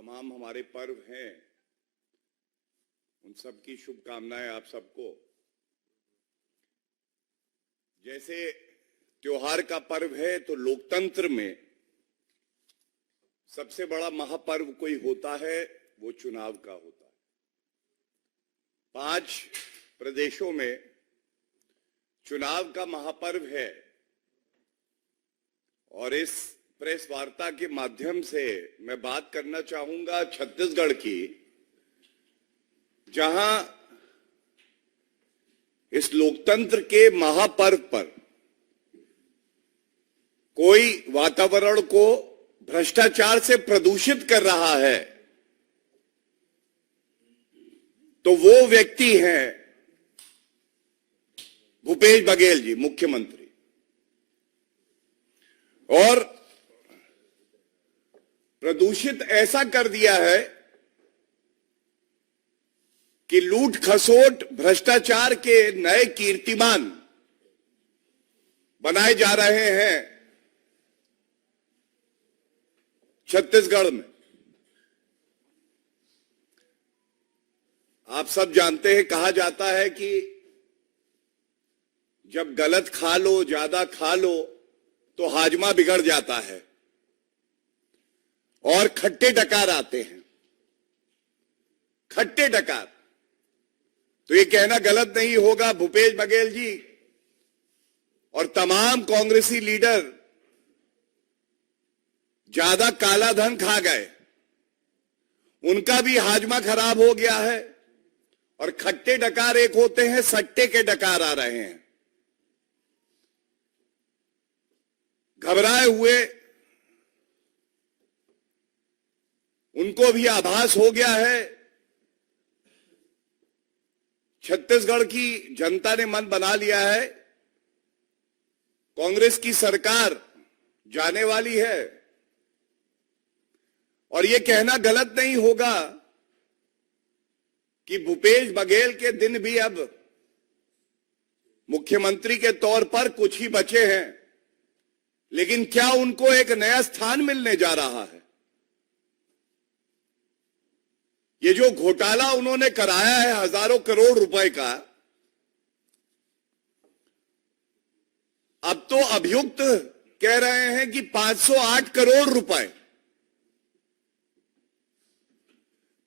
तमाम हमारे पर्व हैं, उन सब की शुभकामनाएं आप सबको। जैसे त्योहार का पर्व है तो लोकतंत्र में सबसे बड़ा महापर्व कोई होता है वो चुनाव का होता है। 5 प्रदेशों में चुनाव का महापर्व है और इस प्रेस वार्ता के माध्यम से मैं बात करना चाहूंगा छत्तीसगढ़ की, जहां इस लोकतंत्र के महापर्व पर कोई वातावरण को भ्रष्टाचार से प्रदूषित कर रहा है तो वो व्यक्ति हैं भूपेश बघेल जी, मुख्यमंत्री। और प्रदूषित ऐसा कर दिया है कि लूट खसोट भ्रष्टाचार के नए कीर्तिमान बनाए जा रहे हैं छत्तीसगढ़ में। आप सब जानते हैं, कहा जाता है कि जब गलत खा लो, ज्यादा खा लो तो हाजमा बिगड़ जाता है और खट्टे डकार आते हैं। खट्टे डकार, तो ये कहना गलत नहीं होगा, भूपेश बघेल जी और तमाम कांग्रेसी लीडर ज्यादा काला धन खा गए, उनका भी हाजमा खराब हो गया है। और खट्टे डकार एक होते हैं, सट्टे के डकार आ रहे हैं। घबराए हुए उनको भी आभास हो गया है। छत्तीसगढ़ की जनता ने मन बना लिया है, कांग्रेस की सरकार जाने वाली है। और यह कहना गलत नहीं होगा कि भूपेश बघेल के दिन भी अब मुख्यमंत्री के तौर पर कुछ ही बचे हैं, लेकिन क्या उनको एक नया स्थान मिलने जा रहा है? ये जो घोटाला उन्होंने कराया है हजारों करोड़ रुपए का, अब तो अभियुक्त कह रहे हैं कि 508 करोड़ रुपए,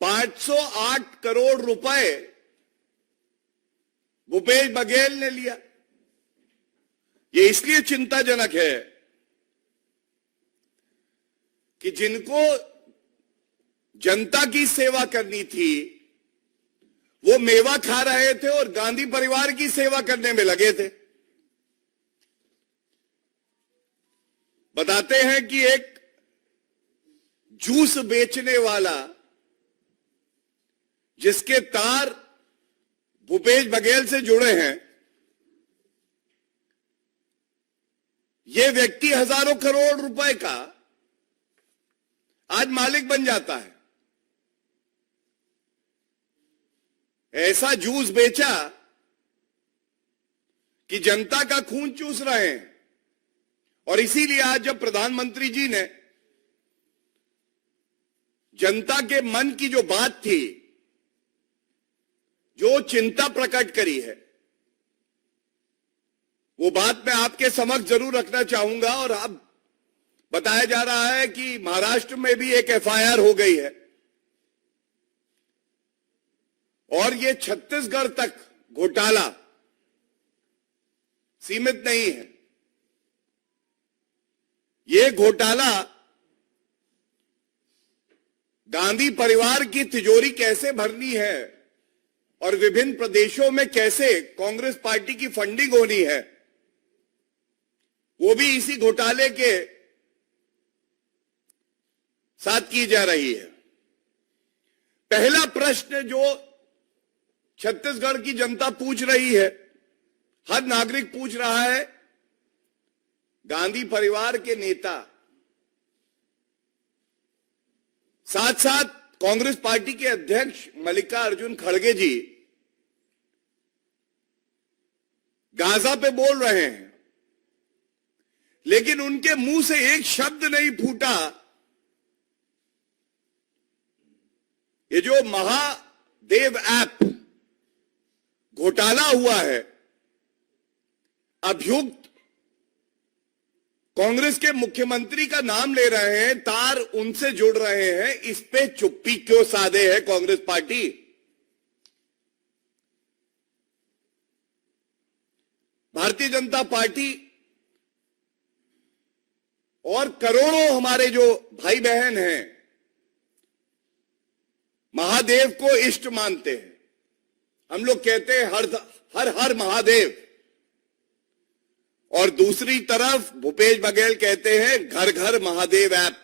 508 करोड़ रुपए भूपेश बघेल ने लिया। ये इसलिए चिंताजनक है कि जिनको जनता की सेवा करनी थी वो मेवा खा रहे थे और गांधी परिवार की सेवा करने में लगे थे। बताते हैं कि एक जूस बेचने वाला जिसके तार भूपेश बघेल से जुड़े हैं, यह व्यक्ति हजारों करोड़ रुपए का आज मालिक बन जाता है। ऐसा जूस बेचा कि जनता का खून चूस रहे हैं। और इसीलिए आज जब प्रधानमंत्री जी ने जनता के मन की जो बात थी, जो चिंता प्रकट करी है, वो बात मैं आपके समक्ष जरूर रखना चाहूंगा। और अब बताया जा रहा है कि महाराष्ट्र में भी एक एफआईआर हो गई है और ये छत्तीसगढ़ तक घोटाला सीमित नहीं है। ये घोटाला गांधी परिवार की तिजोरी कैसे भरनी है और विभिन्न प्रदेशों में कैसे कांग्रेस पार्टी की फंडिंग होनी है, वो भी इसी घोटाले के साथ की जा रही है। पहला प्रश्न जो छत्तीसगढ़ की जनता पूछ रही है, हर नागरिक पूछ रहा है, गांधी परिवार के नेता साथ साथ कांग्रेस पार्टी के अध्यक्ष मल्लिकार्जुन खड़गे जी गाजा पे बोल रहे हैं, लेकिन उनके मुंह से एक शब्द नहीं फूटा ये जो महादेव ऐप घोटाला हुआ है, अभियुक्त कांग्रेस के मुख्यमंत्री का नाम ले रहे हैं, तार उनसे जुड़ रहे हैं, इस पे चुप्पी क्यों साधे है कांग्रेस पार्टी? भारतीय जनता पार्टी और करोड़ों हमारे जो भाई बहन हैं महादेव को इष्ट मानते हैं। हम लोग कहते हैं हर हर महादेव, और दूसरी तरफ भूपेश बघेल कहते हैं घर घर महादेव ऐप।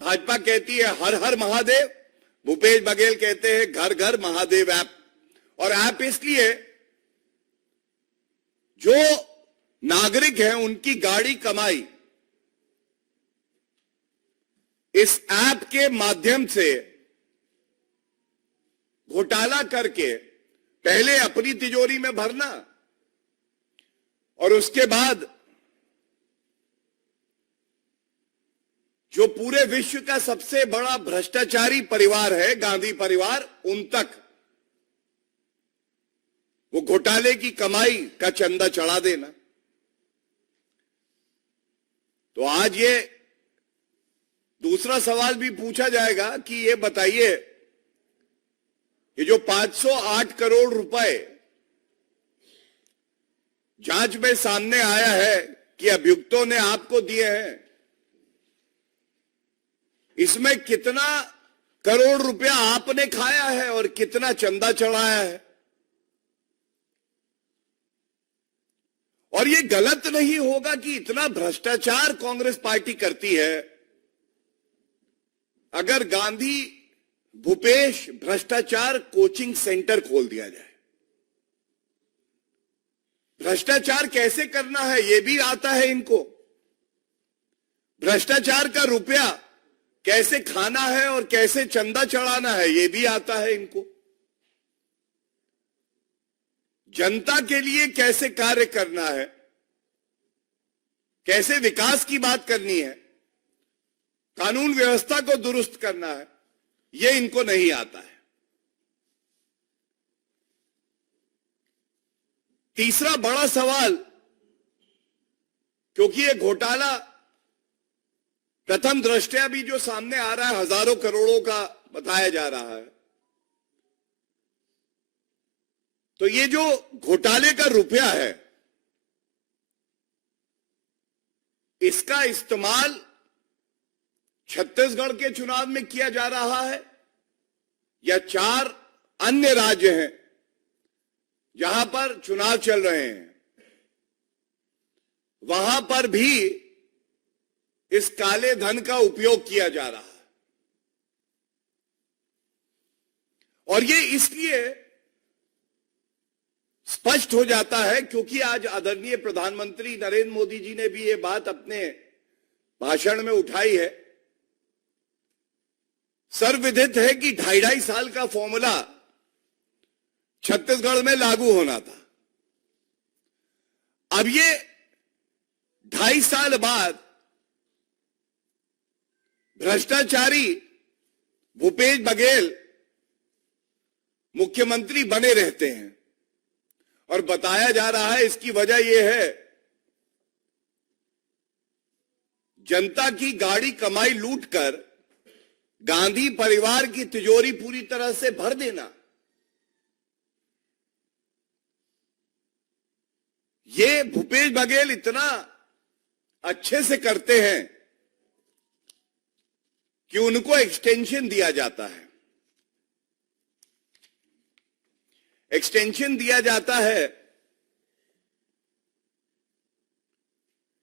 भाजपा कहती है हर हर महादेव, भूपेश बघेल कहते हैं घर घर महादेव ऐप। और ऐप इसलिए जो नागरिक हैं उनकी गाड़ी कमाई इस ऐप के माध्यम से घोटाला करके पहले अपनी तिजोरी में भरना और उसके बाद जो पूरे विश्व का सबसे बड़ा भ्रष्टाचारी परिवार है गांधी परिवार, उन तक वो घोटाले की कमाई का चंदा चढ़ा देना। तो आज ये दूसरा सवाल भी पूछा जाएगा कि ये बताइए, ये जो 508 करोड़ रुपए जांच में सामने आया है कि अभियुक्तों ने आपको दिए हैं, इसमें कितना करोड़ रुपया आपने खाया है और कितना चंदा चढ़ाया है? और ये गलत नहीं होगा कि इतना भ्रष्टाचार कांग्रेस पार्टी करती है। अगर गांधी भूपेश भ्रष्टाचार कोचिंग सेंटर खोल दिया जाए, भ्रष्टाचार कैसे करना है ये भी आता है इनको, भ्रष्टाचार का रुपया कैसे खाना है और कैसे चंदा चढ़ाना है ये भी आता है इनको, जनता के लिए कैसे कार्य करना है, कैसे विकास की बात करनी है, कानून व्यवस्था को दुरुस्त करना है, ये इनको नहीं आता है। तीसरा बड़ा सवाल, क्योंकि ये घोटाला प्रथम दृष्टया भी जो सामने आ रहा है हजारों करोड़ों का बताया जा रहा है, तो ये जो घोटाले का रुपया है इसका इस्तेमाल छत्तीसगढ़ के चुनाव में किया जा रहा है या 4 अन्य राज्य हैं जहां पर चुनाव चल रहे हैं वहां पर भी इस काले धन का उपयोग किया जा रहा है? और ये इसलिए स्पष्ट हो जाता है क्योंकि आज आदरणीय प्रधानमंत्री नरेंद्र मोदी जी ने भी ये बात अपने भाषण में उठाई है। सर्वविदित है कि 2.5 साल का फॉर्मूला छत्तीसगढ़ में लागू होना था। अब ये 2.5 साल बाद भ्रष्टाचारी भूपेश बघेल मुख्यमंत्री बने रहते हैं और बताया जा रहा है इसकी वजह यह है जनता की गाड़ी कमाई लूटकर गांधी परिवार की तिजोरी पूरी तरह से भर देना। ये भूपेश बघेल इतना अच्छे से करते हैं कि उनको एक्सटेंशन दिया जाता है। एक्सटेंशन दिया जाता है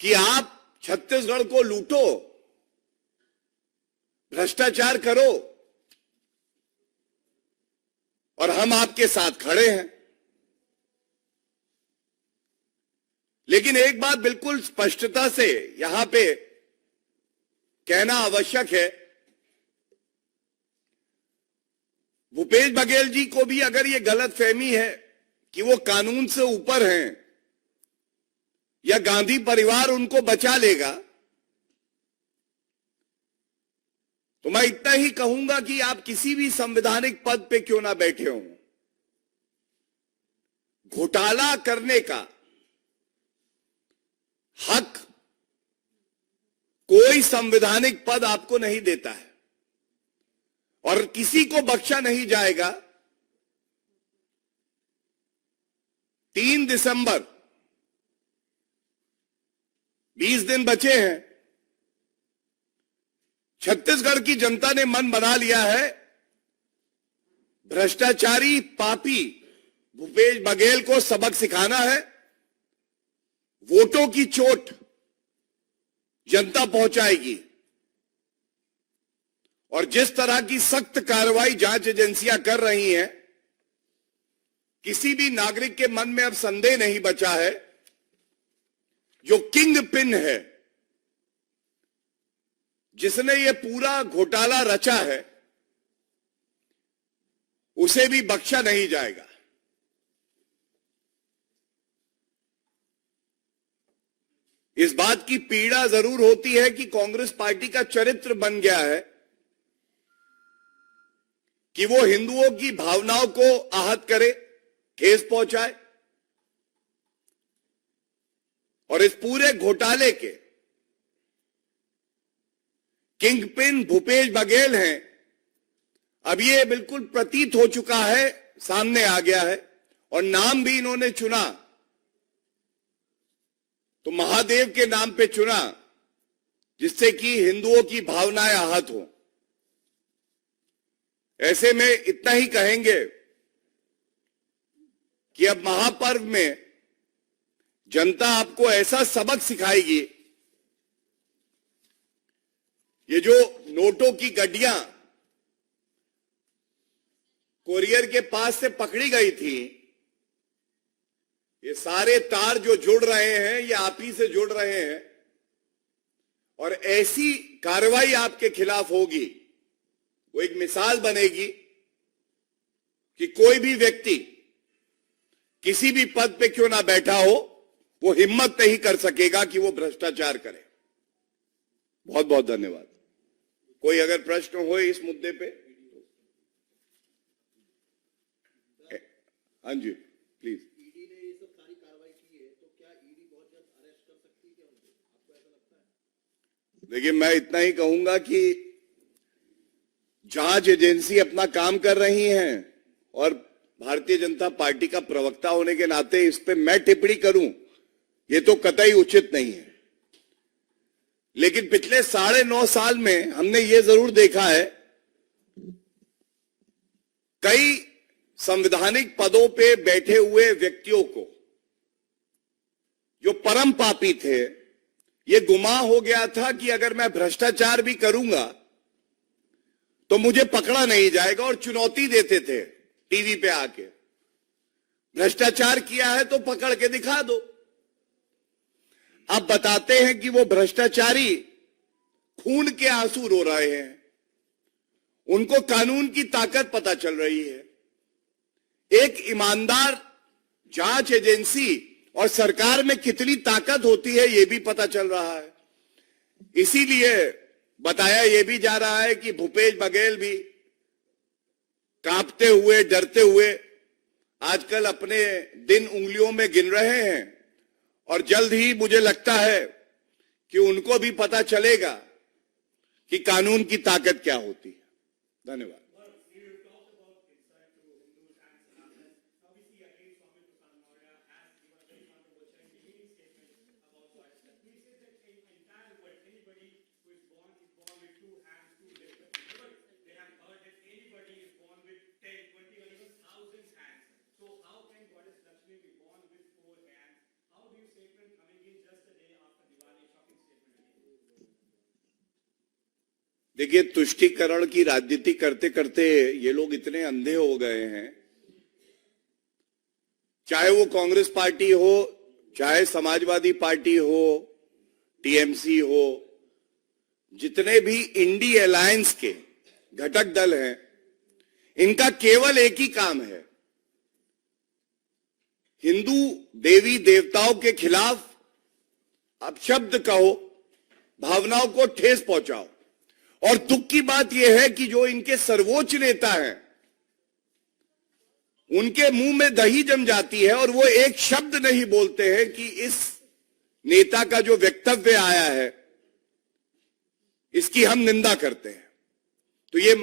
कि आप छत्तीसगढ़ को लूटो, भ्रष्टाचार करो और हम आपके साथ खड़े हैं। लेकिन एक बात बिल्कुल स्पष्टता से यहां पे कहना आवश्यक है, भूपेश बघेल जी को भी अगर ये गलतफहमी है कि वो कानून से ऊपर हैं या गांधी परिवार उनको बचा लेगा, तो मैं इतना ही कहूंगा कि आप किसी भी संवैधानिक पद पे क्यों ना बैठे हों, घोटाला करने का हक कोई संवैधानिक पद आपको नहीं देता है और किसी को बख्शा नहीं जाएगा। 3 दिसंबर, 20 दिन बचे हैं। छत्तीसगढ़ की जनता ने मन बना लिया है, भ्रष्टाचारी पापी भूपेश बघेल को सबक सिखाना है। वोटों की चोट जनता पहुंचाएगी और जिस तरह की सख्त कार्रवाई जांच एजेंसियां कर रही हैं, किसी भी नागरिक के मन में अब संदेह नहीं बचा है, जो किंग पिन है, जिसने ये पूरा घोटाला रचा है, उसे भी बख्शा नहीं जाएगा। इस बात की पीड़ा जरूर होती है कि कांग्रेस पार्टी का चरित्र बन गया है कि वो हिंदुओं की भावनाओं को आहत करे, ठेस पहुंचाए और इस पूरे घोटाले के किंगपिन भूपेश बघेल हैं। अब ये बिल्कुल प्रतीत हो चुका है, सामने आ गया है और नाम भी इन्होंने चुना तो महादेव के नाम पे चुना, जिससे कि हिंदुओं की भावनाएं आहत हो। ऐसे में इतना ही कहेंगे कि अब महापर्व में जनता आपको ऐसा सबक सिखाएगी, ये जो नोटों की गड्डियां कोरियर के पास से पकड़ी गई थी, ये सारे तार जो जुड़ रहे हैं ये आप ही से जुड़ रहे हैं और ऐसी कार्रवाई आपके खिलाफ होगी, वो एक मिसाल बनेगी कि कोई भी व्यक्ति किसी भी पद पे क्यों ना बैठा हो, वो हिम्मत नहीं कर सकेगा कि वो भ्रष्टाचार करे। बहुत बहुत धन्यवाद। कोई अगर प्रश्न हो इस मुद्दे पे? हाँ जी प्लीज। ईडी ने ये सब सारी कार्रवाई की है, तो क्या ईडी बहुत जल्द अरेस्ट कर सकती है क्या उनको? आपको ऐसा लगता है? देखिए, मैं इतना ही कहूंगा कि जांच एजेंसी अपना काम कर रही हैं और भारतीय जनता पार्टी का प्रवक्ता होने के नाते इस पे मैं टिप्पणी करूं, ये तो कतई उचित नहीं है। लेकिन पिछले 9.5 साल में हमने ये जरूर देखा है, कई संवैधानिक पदों पे बैठे हुए व्यक्तियों को, जो परम पापी थे, ये गुमान हो गया था कि अगर मैं भ्रष्टाचार भी करूंगा तो मुझे पकड़ा नहीं जाएगा और चुनौती देते थे टीवी पे आके, भ्रष्टाचार किया है तो पकड़ के दिखा दो। अब बताते हैं कि वो भ्रष्टाचारी खून के आंसू रो रहे हैं, उनको कानून की ताकत पता चल रही है। एक ईमानदार जांच एजेंसी और सरकार में कितनी ताकत होती है ये भी पता चल रहा है। इसीलिए बताया ये भी जा रहा है कि भूपेश बघेल भी कांपते हुए, डरते हुए आजकल अपने दिन उंगलियों में गिन रहे हैं और जल्द ही मुझे लगता है कि उनको भी पता चलेगा कि कानून की ताकत क्या होती है। धन्यवाद। देखिए, तुष्टीकरण की राजनीति करते करते ये लोग इतने अंधे हो गए हैं, चाहे वो कांग्रेस पार्टी हो, चाहे समाजवादी पार्टी हो, टीएमसी हो, जितने भी इंडी अलायंस के घटक दल हैं, इनका केवल एक ही काम है, हिंदू देवी देवताओं के खिलाफ अपशब्द कहो, भावनाओं को ठेस पहुंचाओ और दुख की बात यह है कि जो इनके सर्वोच्च नेता हैं, उनके मुंह में दही जम जाती है और वो एक शब्द नहीं बोलते हैं कि इस नेता का जो वक्तव्य आया है इसकी हम निंदा करते हैं। तो ये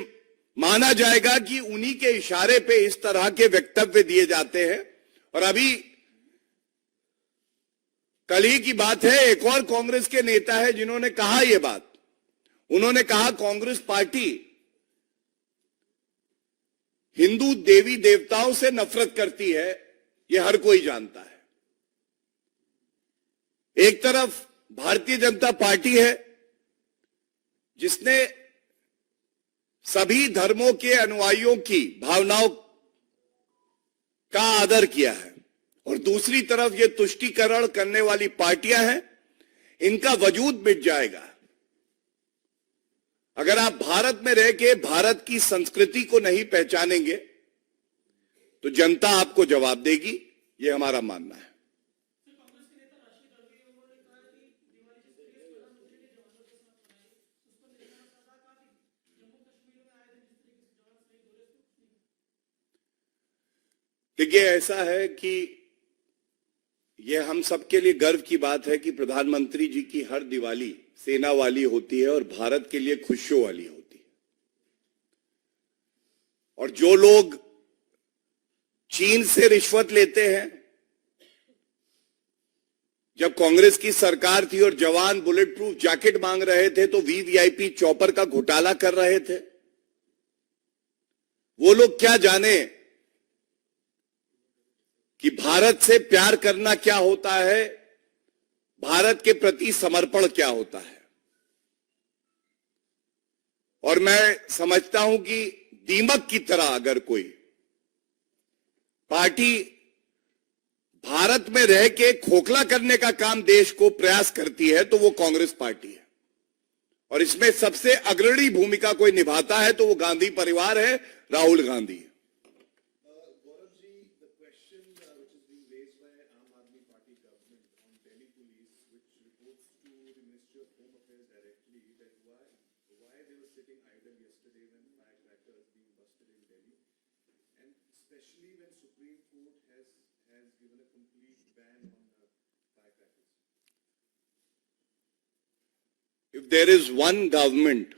माना जाएगा कि उन्हीं के इशारे पे इस तरह के वक्तव्य दिए जाते हैं। और अभी कल ही की बात है, एक और कांग्रेस के नेता है जिन्होंने कहा यह बात। उन्होंने कहा कांग्रेस पार्टी हिंदू देवी देवताओं से नफरत करती है, यह हर कोई जानता है। एक तरफ भारतीय जनता पार्टी है जिसने सभी धर्मों के अनुयायियों की भावनाओं का आदर किया है, और दूसरी तरफ ये तुष्टीकरण करने वाली पार्टियां हैं, इनका वजूद मिट जाएगा। अगर आप भारत में रह के भारत की संस्कृति को नहीं पहचानेंगे तो जनता आपको जवाब देगी, ये हमारा मानना है। देखिए, ऐसा है कि यह हम सबके लिए गर्व की बात है कि प्रधानमंत्री जी की हर दिवाली सेना वाली होती है और भारत के लिए खुशियों वाली होती है। और जो लोग चीन से रिश्वत लेते हैं, जब कांग्रेस की सरकार थी और जवान बुलेट प्रूफ जैकेट मांग रहे थे तो वीवीआईपी चॉपर का घोटाला कर रहे थे, वो लोग क्या जाने कि भारत से प्यार करना क्या होता है, भारत के प्रति समर्पण क्या होता है। और मैं समझता हूं कि दीमक की तरह अगर कोई पार्टी भारत में रह के खोखला करने का काम देश को प्रयास करती है तो वो कांग्रेस पार्टी है। और इसमें सबसे अग्रणी भूमिका कोई निभाता है तो वो गांधी परिवार है, Rahul Gandhi. If there is one government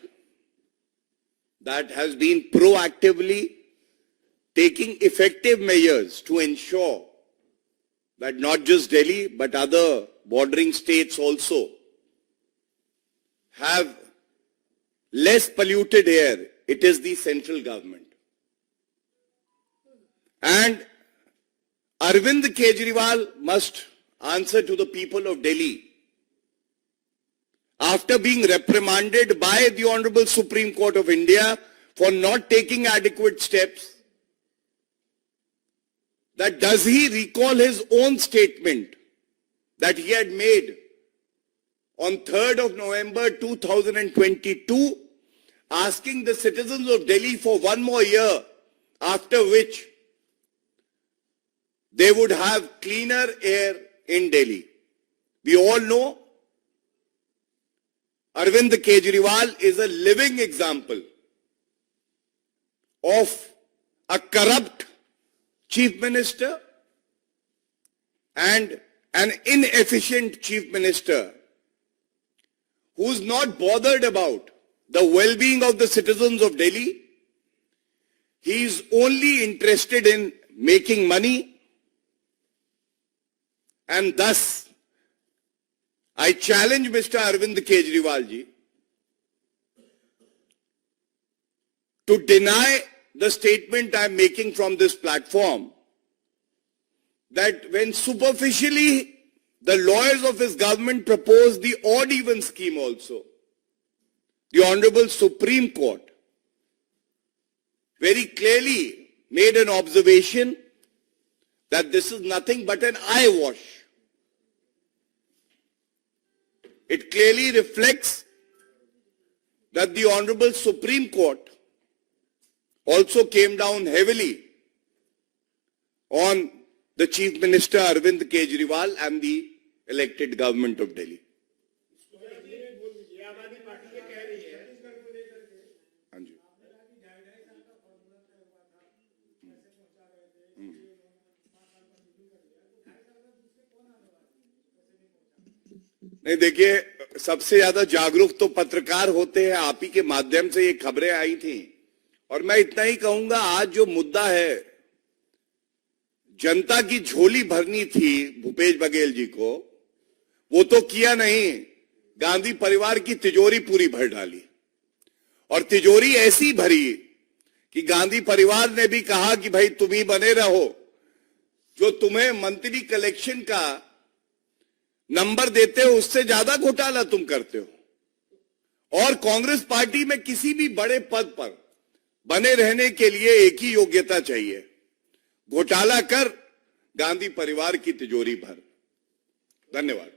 that has been proactively taking effective measures to ensure that not just Delhi but other bordering states also have less polluted air, it is the central government. And Arvind Kejriwal must answer to the people of Delhi. After being reprimanded by the Honorable Supreme Court of India for not taking adequate steps, that does he recall his own statement that he had made on 3rd of November 2022, asking the citizens of Delhi for one more year, after which they would have cleaner air in Delhi. We all know Arvind Kejriwal is a living example of a corrupt chief minister and an inefficient chief minister who's not bothered about the well-being of the citizens of Delhi. He's only interested in making money, and thus I challenge Mr. Arvind Kejriwal ji to deny the statement I'm making from this platform that when superficially the lawyers of his government proposed the odd-even scheme also, the Honorable Supreme Court very clearly made an observation that this is nothing but an eyewash. It clearly reflects that the Honorable Supreme Court also came down heavily on the Chief Minister Arvind Kejriwal and the elected government of Delhi. नहीं, देखिए, सबसे ज्यादा जागरूक तो पत्रकार होते हैं। आप ही के माध्यम से ये खबरें आई थी। और मैं इतना ही कहूंगा, आज जो मुद्दा है, जनता की झोली भरनी थी भूपेश बघेल जी को, वो तो किया नहीं। गांधी परिवार की तिजोरी पूरी भर डाली, और तिजोरी ऐसी भरी कि गांधी परिवार ने भी कहा कि भाई तुम ही बने रहो, जो तुम्हें मंथली कलेक्शन का नंबर देते हो उससे ज्यादा घोटाला तुम करते हो। और कांग्रेस पार्टी में किसी भी बड़े पद पर बने रहने के लिए एक ही योग्यता चाहिए, घोटाला कर गांधी परिवार की तिजोरी भर। धन्यवाद।